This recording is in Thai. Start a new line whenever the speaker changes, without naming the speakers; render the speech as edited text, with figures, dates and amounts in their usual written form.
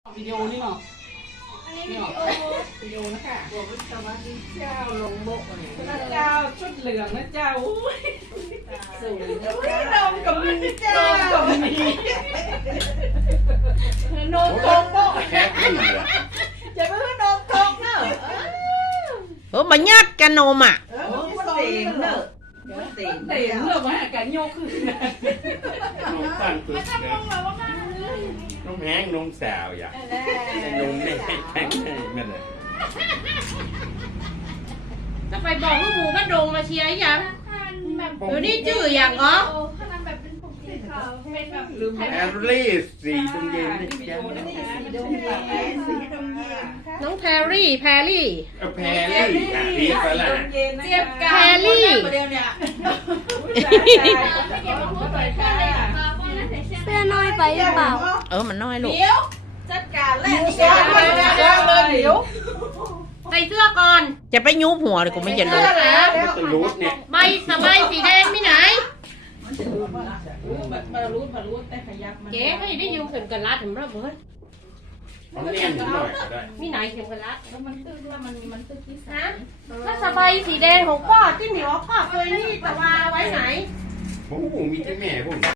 วิดีโอนี่เนาะ
อันนี้วิดีโอ
วิดีโอนะคะ
บอกว่าสวัสดีเจ้าลงโบกอะไร
พระเจ้าชุดเหลืองนะเจ้าอุ้ย
สูงนะ
นมกับมีเจ้านมกับมีนมทองโบก
แค่นี้เหรอ
จะไม่ว่านมทองเนอะ
มันยัดกันนมอ่ะ
มันเต็มเนอะมันเต็ม
เต็มเลยมาหากันโยกขึ้น
นมตั้งคือ
มันจะมองแบบว่าง่ายเลย
นมแห้งนมสาวอย่านมไม่แห้งไม่เลย
จะไปบอกลูกหมูบ้านดงมาเชียร์ยัง
แบบ
เดี๋ยวนี้จื่ออย่างเหรอ
ขนาดแบบเป็นผมสีขาวเป็นแบบ
แอลลี่สีตรงเย็นนี่
วิดี
จ้ะ
โอนะคะ
สีดงเย็นสีดงเย็นค่ะ
น้องแพรรี่
แพรลี่อ่ะพี่ฝรั่ง
เจี๊ยบกา
แพรรี่
ประเดี๋ยวเนี่ย
ไม่เก็บมาพูดเลยค่ะว่าน่าจะเชื่อ
เสื้อน้อยไปหรือเปล่า
มันน้อยลูก
เดี๋ยวจัดการแหละเดี๋ยว
ใส่เสื้อก่อน จะไปยุบหัวเลยกูไม่จะรู้
มันจะรูดเนี่ย
ใบสบายสีแดงที่ไหน
มารูดแต่ขยับมัน
เก๋ไม่ได้ยืมเข็มกันรัดถึงระเบิด
มันเนียนนิดหน่อยก็ได้
มีไหนเข็มกันรัด
แล้วมันตื้อด้วยมันตื้อที่
ฮะถ้าสบายสีแดงของพ่อที่เหนียวพ่อเคยนี่แต่ว่าไว้ไหน
ผมมีที่แม่ผม